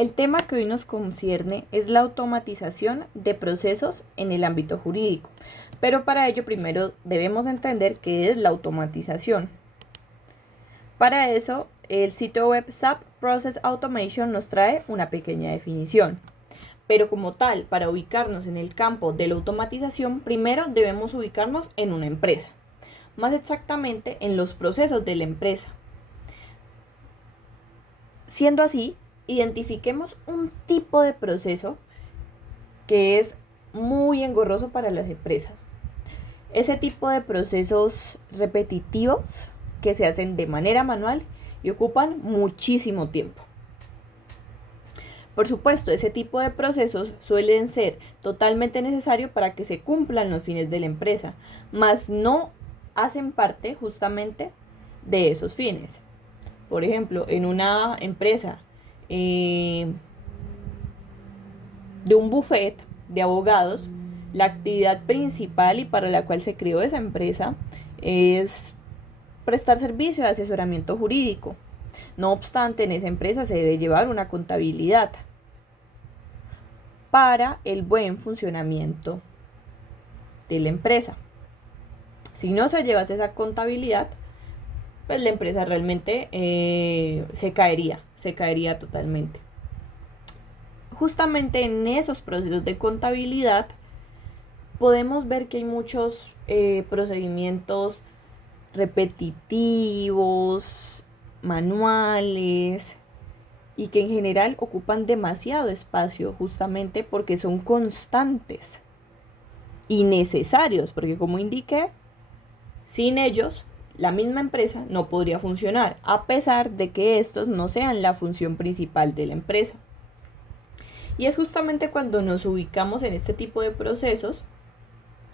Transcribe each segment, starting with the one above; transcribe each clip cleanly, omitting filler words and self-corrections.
El tema que hoy nos concierne es la automatización de procesos en el ámbito jurídico, pero para ello primero debemos entender qué es la automatización. Para eso, el sitio web SAP Process Automation nos trae una pequeña definición. Pero como tal, para ubicarnos en el campo de la automatización, primero debemos ubicarnos en una empresa, más exactamente en los procesos de la empresa. Siendo así, identifiquemos un tipo de proceso que es muy engorroso para las empresas. Ese tipo de procesos repetitivos que se hacen de manera manual y ocupan muchísimo tiempo. Por supuesto, ese tipo de procesos suelen ser totalmente necesarios para que se cumplan los fines de la empresa, mas no hacen parte justamente de esos fines. Por ejemplo, en una empresa de un buffet de abogados, la actividad principal y para la cual se creó esa empresa es prestar servicio de asesoramiento jurídico. No obstante, en esa empresa se debe llevar una contabilidad para el buen funcionamiento de la empresa. Si no se llevase esa contabilidad, pues la empresa realmente se caería totalmente. Justamente en esos procesos de contabilidad podemos ver que hay muchos procedimientos repetitivos, manuales, y que en general ocupan demasiado espacio justamente porque son constantes y necesarios, porque como indiqué, sin ellos la misma empresa no podría funcionar, a pesar de que estos no sean la función principal de la empresa. Y es justamente cuando nos ubicamos en este tipo de procesos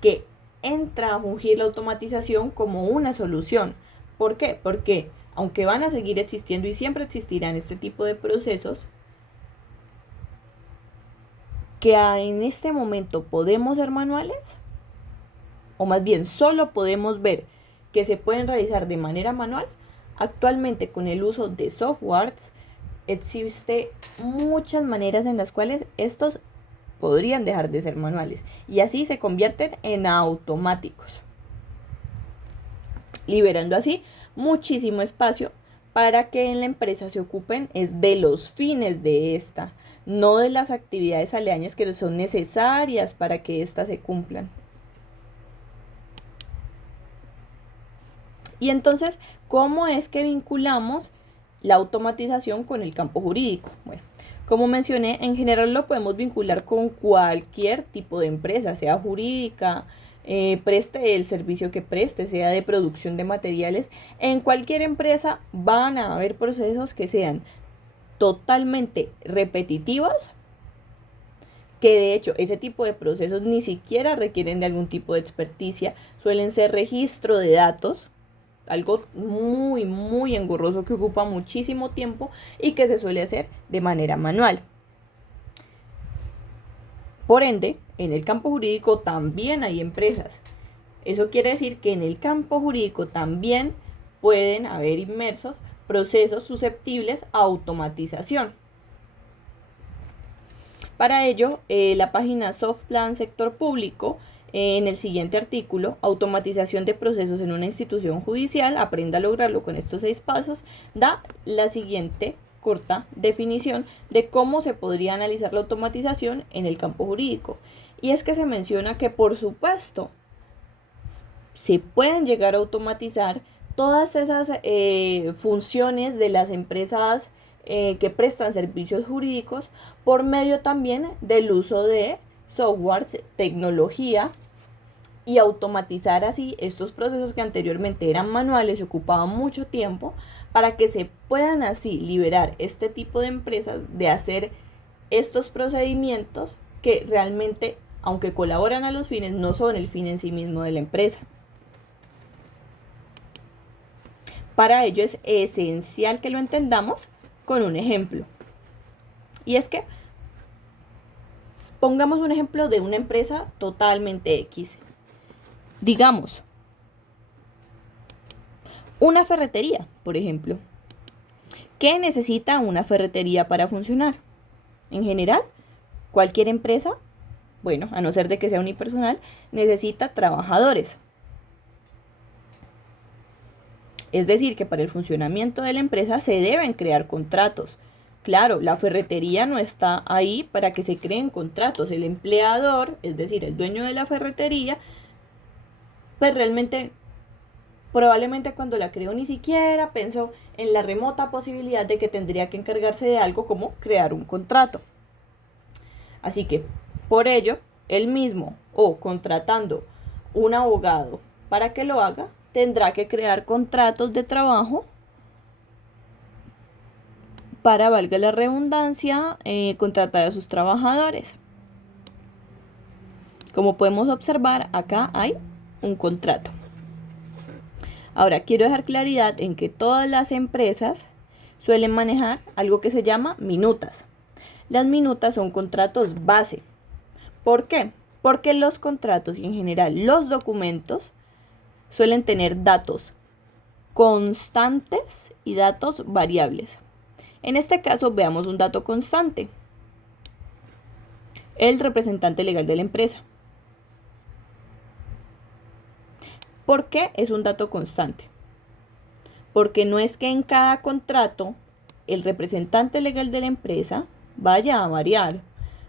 que entra a fungir la automatización como una solución. ¿Por qué? Porque aunque van a seguir existiendo y siempre existirán este tipo de procesos, que en este momento podemos ser manuales, o más bien solo podemos ver que se pueden realizar de manera manual, actualmente con el uso de softwares existe muchas maneras en las cuales estos podrían dejar de ser manuales y así se convierten en automáticos, liberando así muchísimo espacio para que en la empresa se ocupen es de los fines de esta, no de las actividades aledañas que son necesarias para que éstas se cumplan. Y entonces, ¿cómo es que vinculamos la automatización con el campo jurídico? Bueno, como mencioné, en general lo podemos vincular con cualquier tipo de empresa, sea jurídica, preste el servicio que preste, sea de producción de materiales. En cualquier empresa van a haber procesos que sean totalmente repetitivos, que de hecho ese tipo de procesos ni siquiera requieren de algún tipo de experticia, suelen ser registro de datos, algo muy engorroso que ocupa muchísimo tiempo y que se suele hacer de manera manual. Por ende, en el campo jurídico también hay empresas. Eso quiere decir que en el campo jurídico también pueden haber inmersos procesos susceptibles a automatización. Para ello, la página Softplan Sector Público, en el siguiente artículo, automatización de procesos en una institución judicial, aprenda a lograrlo con estos 6 pasos, da la siguiente corta definición de cómo se podría analizar la automatización en el campo jurídico. Y es que se menciona que, por supuesto, se pueden llegar a automatizar todas esas funciones de las empresas que prestan servicios jurídicos por medio también del uso de softwares, tecnología, y automatizar así estos procesos que anteriormente eran manuales y ocupaban mucho tiempo para que se puedan así liberar este tipo de empresas de hacer estos procedimientos que realmente, aunque colaboran a los fines, no son el fin en sí mismo de la empresa. Para ello es esencial que lo entendamos con un ejemplo. Y es que pongamos un ejemplo de una empresa totalmente X. Digamos, una ferretería, por ejemplo. ¿Qué necesita una ferretería para funcionar? En general, cualquier empresa, bueno, a no ser de que sea unipersonal, necesita trabajadores. Es decir, que para el funcionamiento de la empresa se deben crear contratos. Claro, la ferretería no está ahí para que se creen contratos. El empleador, es decir, el dueño de la ferretería, pues realmente, probablemente cuando la creó ni siquiera pensó en la remota posibilidad de que tendría que encargarse de algo como crear un contrato. Así que, por ello, él mismo o contratando un abogado para que lo haga, tendrá que crear contratos de trabajo para, valga la redundancia, contratar a sus trabajadores. Como podemos observar, acá hay un contrato. Ahora, quiero dejar claridad en que todas las empresas suelen manejar algo que se llama minutas. Las minutas son contratos base. ¿Por qué? Porque los contratos y en general los documentos suelen tener datos constantes y datos variables. En este caso, veamos un dato constante. El representante legal de la empresa. ¿Por qué es un dato constante? Porque no es que en cada contrato el representante legal de la empresa vaya a variar.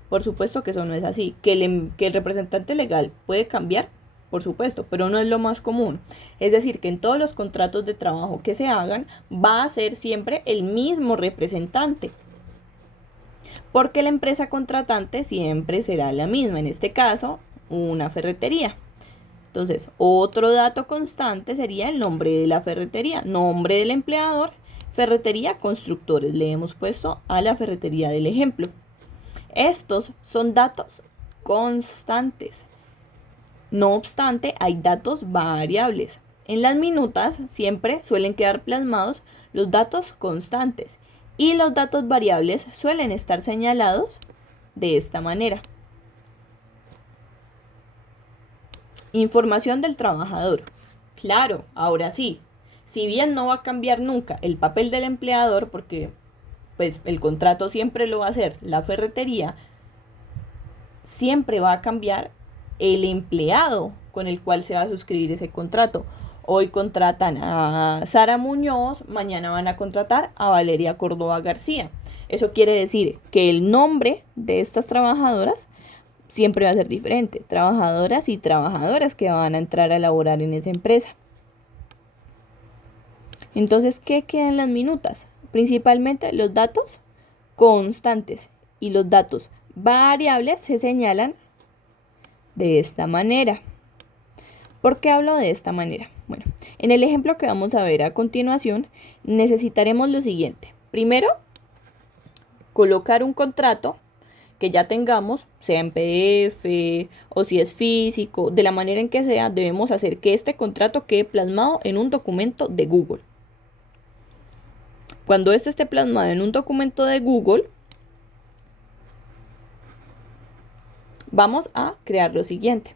Por supuesto que eso no es así. Que el representante legal puede cambiar, por supuesto, pero no es lo más común. Es decir, que en todos los contratos de trabajo que se hagan va a ser siempre el mismo representante. Porque la empresa contratante siempre será la misma. En este caso, una ferretería. Entonces, otro dato constante sería el nombre de la ferretería, nombre del empleador, ferretería constructores. Le hemos puesto a la ferretería del ejemplo. Estos son datos constantes. No obstante, hay datos variables. En las minutas siempre suelen quedar plasmados los datos constantes y los datos variables suelen estar señalados de esta manera. Información del trabajador. Claro, ahora sí, si bien no va a cambiar nunca el papel del empleador, porque pues el contrato siempre lo va a hacer la ferretería, siempre va a cambiar el empleado con el cual se va a suscribir ese contrato. Hoy contratan a Sara Muñoz, mañana van a contratar a Valeria Córdoba García. Eso quiere decir que el nombre de estas trabajadoras siempre va a ser diferente. Trabajadoras y trabajadoras que van a entrar a laborar en esa empresa. Entonces, ¿qué queda en las minutas? Principalmente los datos constantes y los datos variables se señalan de esta manera. ¿Por qué hablo de esta manera? Bueno, en el ejemplo que vamos a ver a continuación, necesitaremos lo siguiente. Primero, colocar un contrato que ya tengamos, sea en PDF o si es físico, de la manera en que sea, debemos hacer que este contrato quede plasmado en un documento de Google. Cuando este esté plasmado en un documento de Google, vamos a crear lo siguiente.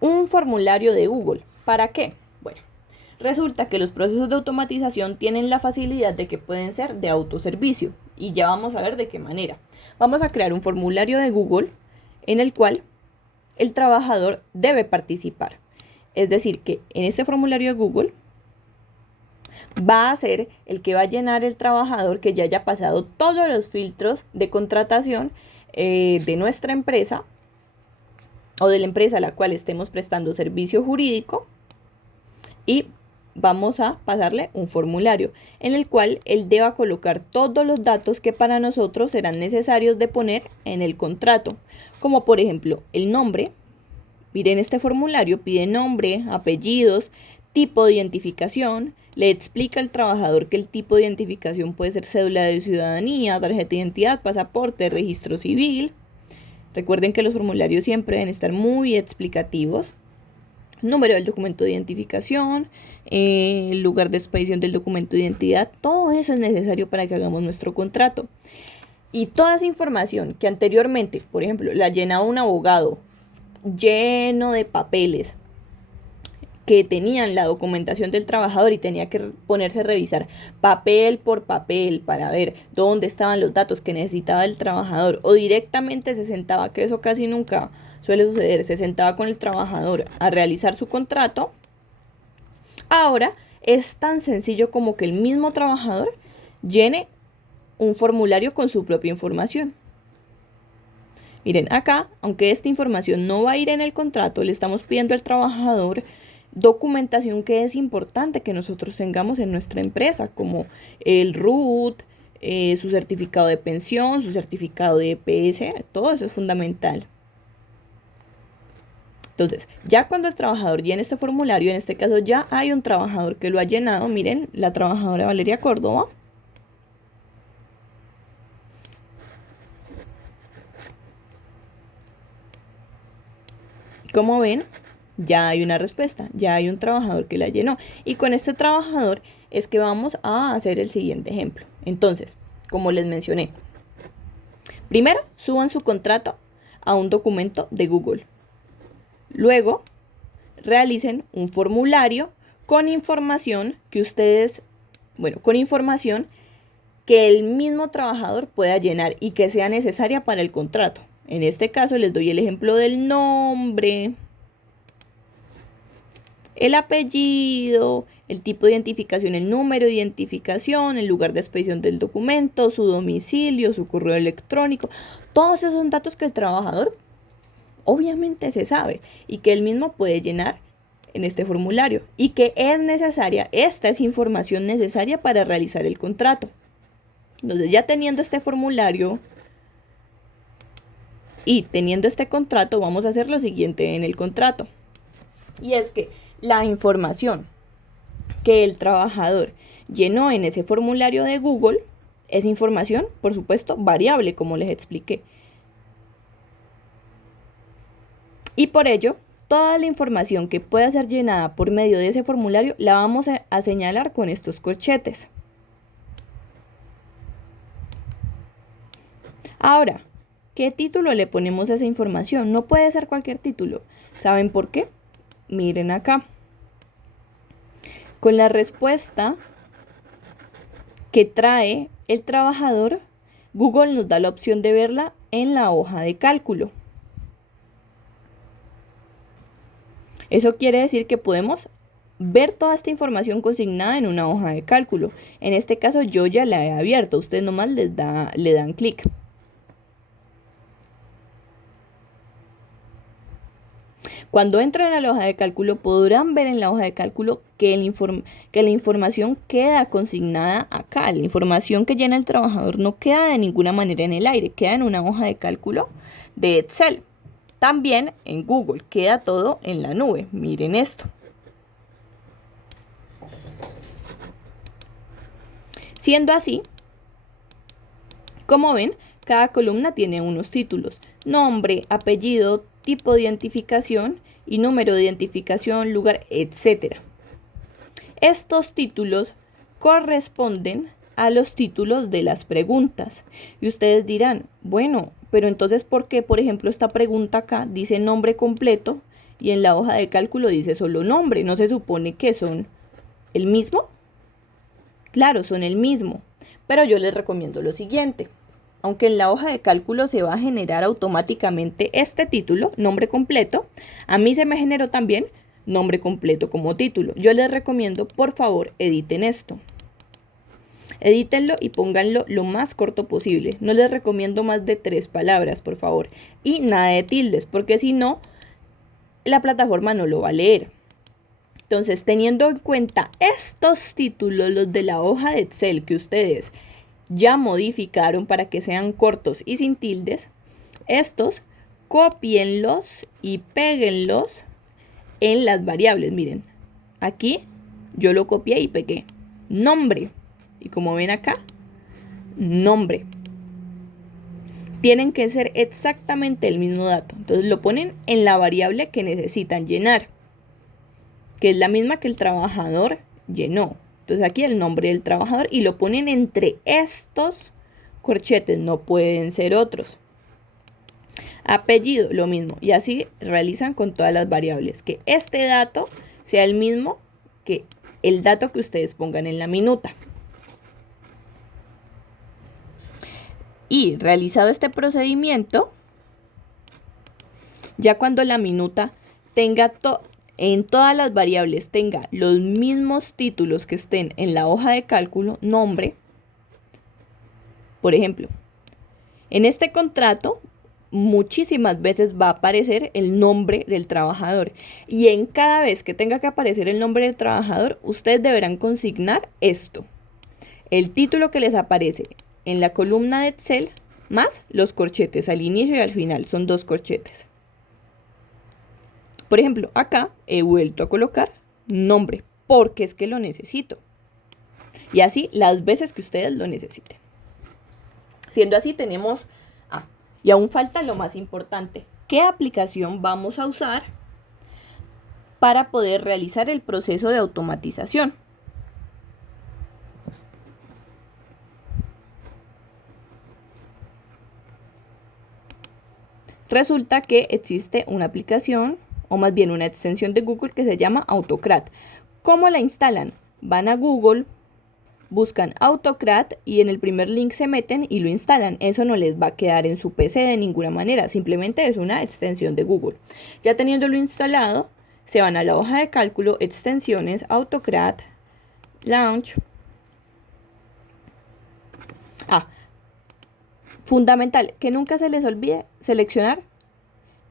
Un formulario de Google. ¿Para qué? Bueno, resulta que los procesos de automatización tienen la facilidad de que pueden ser de autoservicio. Y ya vamos a ver de qué manera. Vamos a crear un formulario de Google en el cual el trabajador debe participar. Es decir, que en este formulario de Google va a ser el que va a llenar el trabajador que ya haya pasado todos los filtros de contratación de nuestra empresa o de la empresa a la cual estemos prestando servicio jurídico, y vamos a pasarle un formulario en el cual él deba colocar todos los datos que para nosotros serán necesarios de poner en el contrato, como por ejemplo el nombre. Miren, este formulario pide nombre, apellidos, tipo de identificación, le explica al trabajador que el tipo de identificación puede ser cédula de ciudadanía, tarjeta de identidad, pasaporte, registro civil. Recuerden que los formularios siempre deben estar muy explicativos. Número del documento de identificación, el lugar de expedición del documento de identidad, todo eso es necesario para que hagamos nuestro contrato. Y toda esa información que anteriormente, por ejemplo, la llenaba un abogado lleno de papeles, que tenían la documentación del trabajador y tenía que ponerse a revisar papel por papel para ver dónde estaban los datos que necesitaba el trabajador, o directamente se sentaba, que eso casi nunca suele suceder, se sentaba con el trabajador a realizar su contrato. Ahora es tan sencillo como que el mismo trabajador llene un formulario con su propia información. Miren, acá, aunque esta información no va a ir en el contrato, le estamos pidiendo al trabajador documentación que es importante que nosotros tengamos en nuestra empresa, como el RUT, su certificado de pensión, su certificado de EPS, todo eso es fundamental. Entonces, ya cuando el trabajador llene este formulario, en este caso ya hay un trabajador que lo ha llenado, miren, la trabajadora Valeria Córdoba. Como ven, ya hay una respuesta, ya hay un trabajador que la llenó. Y con este trabajador es que vamos a hacer el siguiente ejemplo. Entonces, como les mencioné, primero suban su contrato a un documento de Google. Luego, realicen un formulario con información que ustedes, con información que el mismo trabajador pueda llenar y que sea necesaria para el contrato. En este caso les doy el ejemplo del nombre, el apellido, el tipo de identificación, el número de identificación, el lugar de expedición del documento, su domicilio, su correo electrónico. Todos esos son datos que el trabajador obviamente se sabe y que él mismo puede llenar en este formulario y que es necesaria, esta es información necesaria para realizar el contrato. Entonces, ya teniendo este formulario y teniendo este contrato, vamos a hacer lo siguiente en el contrato. Y es que la información que el trabajador llenó en ese formulario de Google es información, por supuesto, variable, como les expliqué. Y por ello, toda la información que pueda ser llenada por medio de ese formulario la vamos a señalar con estos corchetes. Ahora, ¿qué título le ponemos a esa información? No puede ser cualquier título. ¿Saben por qué? Miren acá. Con la respuesta que trae el trabajador, Google nos da la opción de verla en la hoja de cálculo. Eso quiere decir que podemos ver toda esta información consignada en una hoja de cálculo. En este caso yo ya la he abierto, ustedes nomás le dan clic. Cuando entren a la hoja de cálculo podrán ver en la hoja de cálculo que la información queda consignada acá. La información que llena el trabajador no queda de ninguna manera en el aire, queda en una hoja de cálculo de Excel. También en Google queda todo en la nube. Miren esto. Siendo así, como ven, cada columna tiene unos títulos: nombre, apellido, tipo de identificación y número de identificación, lugar, etc. Estos títulos corresponden a los títulos de las preguntas. Y ustedes dirán, bueno, pero entonces, ¿por qué, por ejemplo, esta pregunta acá dice nombre completo y en la hoja de cálculo dice solo nombre? ¿No se supone que son el mismo? Claro, son el mismo, pero yo les recomiendo lo siguiente. Aunque en la hoja de cálculo se va a generar automáticamente este título, nombre completo, a mí se me generó también nombre completo como título. Yo les recomiendo, por favor, editen esto. Edítenlo y pónganlo lo más corto posible. No les recomiendo más de 3 palabras, por favor. Y nada de tildes, porque si no, la plataforma no lo va a leer. Entonces, teniendo en cuenta estos títulos, los de la hoja de Excel que ustedes ya modificaron para que sean cortos y sin tildes, estos cópienlos y péguenlos en las variables. Miren, aquí yo lo copié y pegué nombre. Y como ven acá, nombre. Tienen que ser exactamente el mismo dato. Entonces lo ponen en la variable que necesitan llenar, que es la misma que el trabajador llenó. Entonces aquí el nombre del trabajador y lo ponen entre estos corchetes, no pueden ser otros. Apellido, lo mismo. Y así realizan con todas las variables, que este dato sea el mismo que el dato que ustedes pongan en la minuta. Y realizado este procedimiento, ya cuando la minuta tenga en todas las variables tenga los mismos títulos que estén en la hoja de cálculo, nombre, por ejemplo, en este contrato muchísimas veces va a aparecer el nombre del trabajador y en cada vez que tenga que aparecer el nombre del trabajador, ustedes deberán consignar esto: el título que les aparece en la columna de Excel más los corchetes al inicio y al final, son 2 corchetes. Por ejemplo, acá he vuelto a colocar nombre porque es que lo necesito. Y así las veces que ustedes lo necesiten. Siendo así, tenemos... y aún falta lo más importante. ¿Qué aplicación vamos a usar para poder realizar el proceso de automatización? Resulta que existe una aplicación, o más bien una extensión de Google que se llama AutoCAD. ¿Cómo la instalan? Van a Google, buscan AutoCAD y en el primer link se meten y lo instalan. Eso no les va a quedar en su PC de ninguna manera, simplemente es una extensión de Google. Ya teniéndolo instalado, se van a la hoja de cálculo, extensiones, AutoCAD, Launch. Fundamental, que nunca se les olvide seleccionar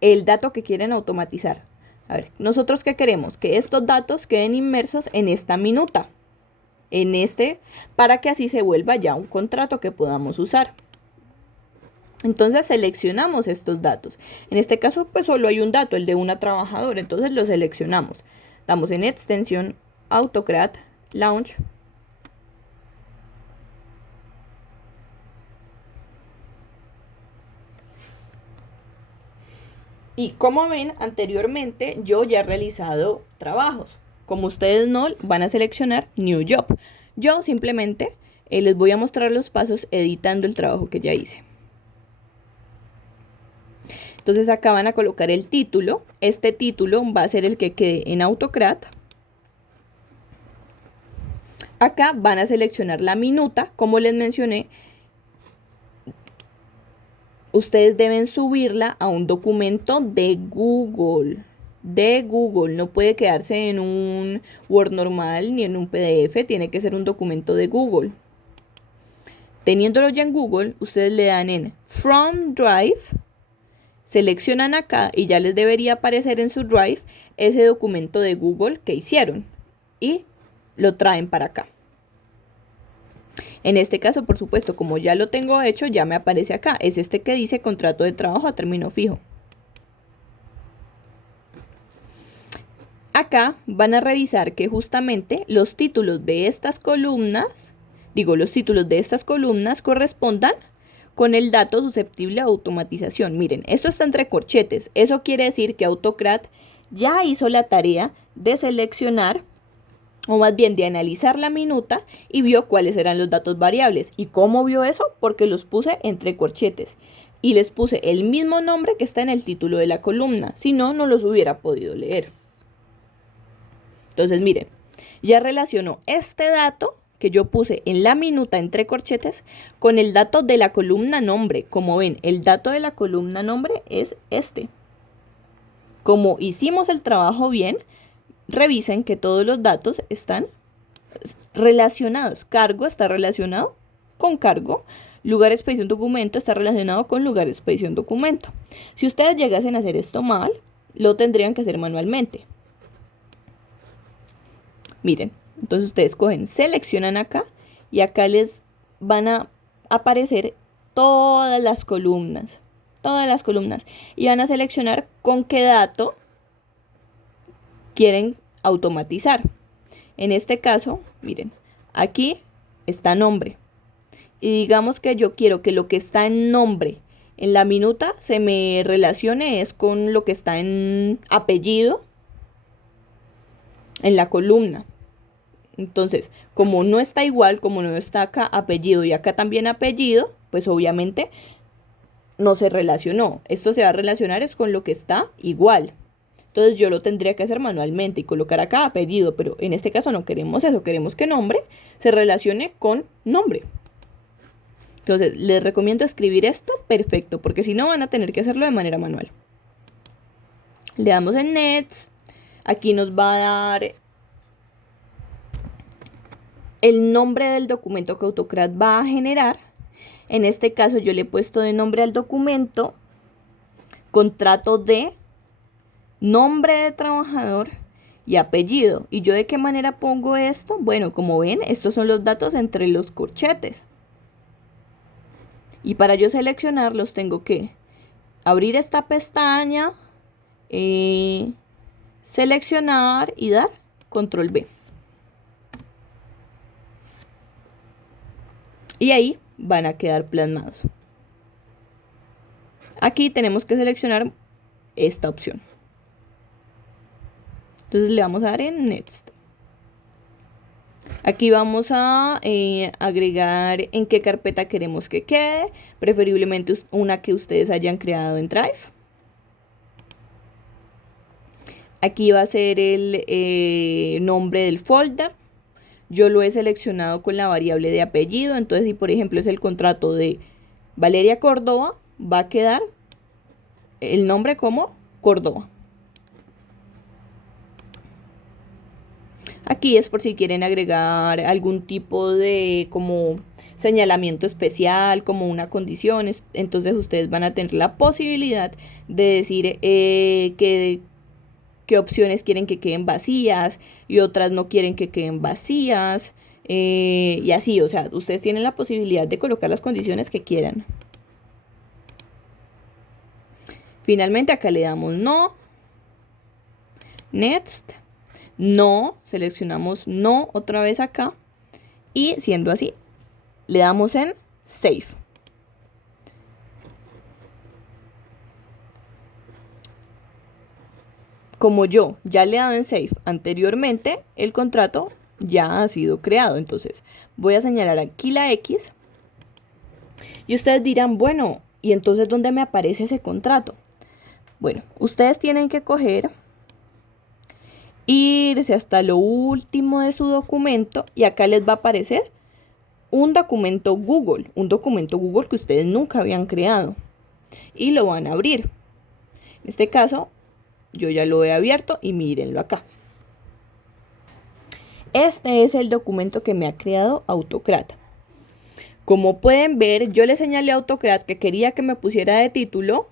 el dato que quieren automatizar. A ver, ¿nosotros qué queremos? Que estos datos queden inmersos en esta minuta, para que así se vuelva ya un contrato que podamos usar. Entonces seleccionamos estos datos. En este caso, pues solo hay un dato, el de una trabajadora, entonces lo seleccionamos. Damos en extensión, AutoCAD, Launch. Y como ven, anteriormente yo ya he realizado trabajos. Como ustedes no, van a seleccionar New Job. Yo simplemente les voy a mostrar los pasos editando el trabajo que ya hice. Entonces acá van a colocar el título. Este título va a ser el que quede en AutoCAD. Acá van a seleccionar la minuta. Como les mencioné, ustedes deben subirla a un documento de Google. No puede quedarse en un Word normal ni en un PDF, tiene que ser un documento de Google. Teniéndolo ya en Google, ustedes le dan en From Drive, seleccionan acá y ya les debería aparecer en su Drive ese documento de Google que hicieron y lo traen para acá. En este caso, por supuesto, como ya lo tengo hecho, ya me aparece acá. Es este que dice contrato de trabajo a término fijo. Acá van a revisar que justamente los títulos de estas columnas, correspondan con el dato susceptible a automatización. Miren, esto está entre corchetes. Eso quiere decir que AutoCAD ya hizo la tarea de seleccionar, o más bien de analizar la minuta y vio cuáles eran los datos variables. ¿Y cómo vio eso? Porque los puse entre corchetes y les puse el mismo nombre que está en el título de la columna, si no, no los hubiera podido leer. Entonces miren, ya relacionó este dato que yo puse en la minuta entre corchetes con el dato de la columna nombre. Como ven, el dato de la columna nombre es este. Como hicimos el trabajo bien, revisen que todos los datos están relacionados. Cargo está relacionado con cargo. Lugar, expedición, documento está relacionado con lugar, expedición, documento. Si ustedes llegasen a hacer esto mal, lo tendrían que hacer manualmente. Miren, entonces ustedes cogen, seleccionan acá y acá les van a aparecer todas las columnas y van a seleccionar con qué dato quieren automatizar. En este caso, miren, aquí está nombre. Y digamos que yo quiero que lo que está en nombre en la minuta se me relacione es con lo que está en apellido en la columna. Entonces, como no está igual, como no está acá apellido y acá también apellido, pues obviamente no se relacionó. Esto se va a relacionar es con lo que está igual. Entonces yo lo tendría que hacer manualmente y colocar acá apellido, pero en este caso no queremos eso, queremos que nombre se relacione con nombre. Entonces les recomiendo escribir esto perfecto, porque si no van a tener que hacerlo de manera manual. Le damos en Next, aquí nos va a dar el nombre del documento que AutoCAD va a generar. En este caso yo le he puesto de nombre al documento contrato de nombre de trabajador y apellido. ¿Y yo de qué manera pongo esto? Bueno, como ven, estos son los datos entre los corchetes. Y para yo seleccionarlos tengo que abrir esta pestaña, seleccionar y dar control V. Y ahí van a quedar plasmados. Aquí tenemos que seleccionar esta opción. Entonces le vamos a dar en Next. Aquí vamos a agregar en qué carpeta queremos que quede, preferiblemente una que ustedes hayan creado en Drive. Aquí va a ser el nombre del folder. Yo lo he seleccionado con la variable de apellido, entonces si por ejemplo es el contrato de Valeria Córdoba, va a quedar el nombre como Córdoba. Aquí es por si quieren agregar algún tipo de como señalamiento especial, como una condición. Entonces ustedes van a tener la posibilidad de decir qué opciones quieren que queden vacías y otras no quieren que queden vacías. Y así, o sea, ustedes tienen la posibilidad de colocar las condiciones que quieran. Finalmente acá le damos no, Next. No, seleccionamos no otra vez acá y siendo así, le damos en Save. Como yo ya le he dado en Save anteriormente, el contrato ya ha sido creado. Entonces voy a señalar aquí la X y ustedes dirán, bueno, ¿y entonces dónde me aparece ese contrato? Bueno, ustedes tienen que coger, irse hasta lo último de su documento y acá les va a aparecer un documento Google que ustedes nunca habían creado y lo van a abrir. En este caso yo ya lo he abierto y mírenlo acá. Este es el documento que me ha creado AutoCAD. Como pueden ver, yo le señalé a AutoCAD que quería que me pusiera de título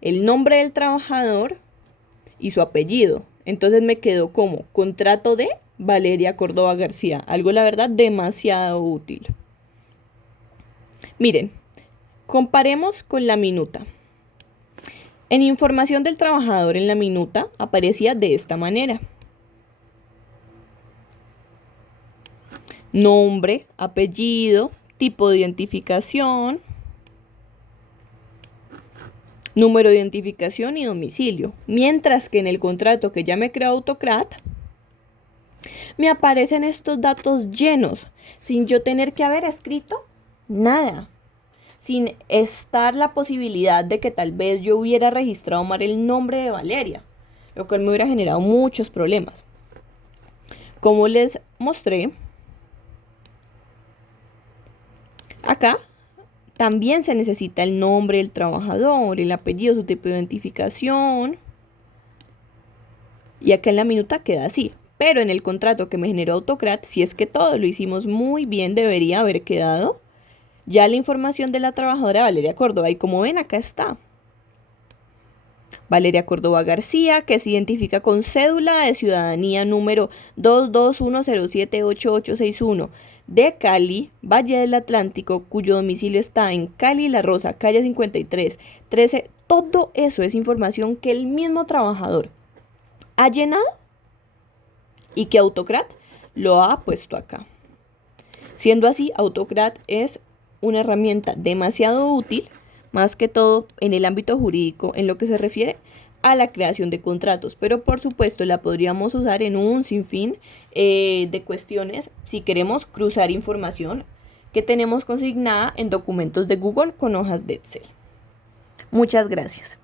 el nombre del trabajador y su apellido. Entonces me quedó como contrato de Valeria Córdoba García. Algo, la verdad, demasiado útil. Miren, comparemos con la minuta. En información del trabajador en la minuta aparecía de esta manera. Nombre, apellido, tipo de identificación, número de identificación y domicilio. Mientras que en el contrato que ya me creó AutoCAD, me aparecen estos datos llenos, sin yo tener que haber escrito nada. Sin estar la posibilidad de que tal vez yo hubiera registrado mal el nombre de Valeria, lo cual me hubiera generado muchos problemas. Como les mostré, acá también se necesita el nombre del trabajador, el apellido, su tipo de identificación. Y acá en la minuta queda así. Pero en el contrato que me generó AutoCAD, si es que todo lo hicimos muy bien, debería haber quedado ya la información de la trabajadora Valeria Córdoba. Y como ven, acá está. Valeria Córdoba García, que se identifica con cédula de ciudadanía número 221078861 de Cali, Valle del Atlántico, cuyo domicilio está en Cali La Rosa, calle 53, 13. Todo eso es información que el mismo trabajador ha llenado y que AutoCAD lo ha puesto acá. Siendo así, AutoCAD es una herramienta demasiado útil, más que todo en el ámbito jurídico, en lo que se refiere a la creación de contratos, pero por supuesto la podríamos usar en un sinfín de cuestiones si queremos cruzar información que tenemos consignada en documentos de Google con hojas de Excel. Muchas gracias.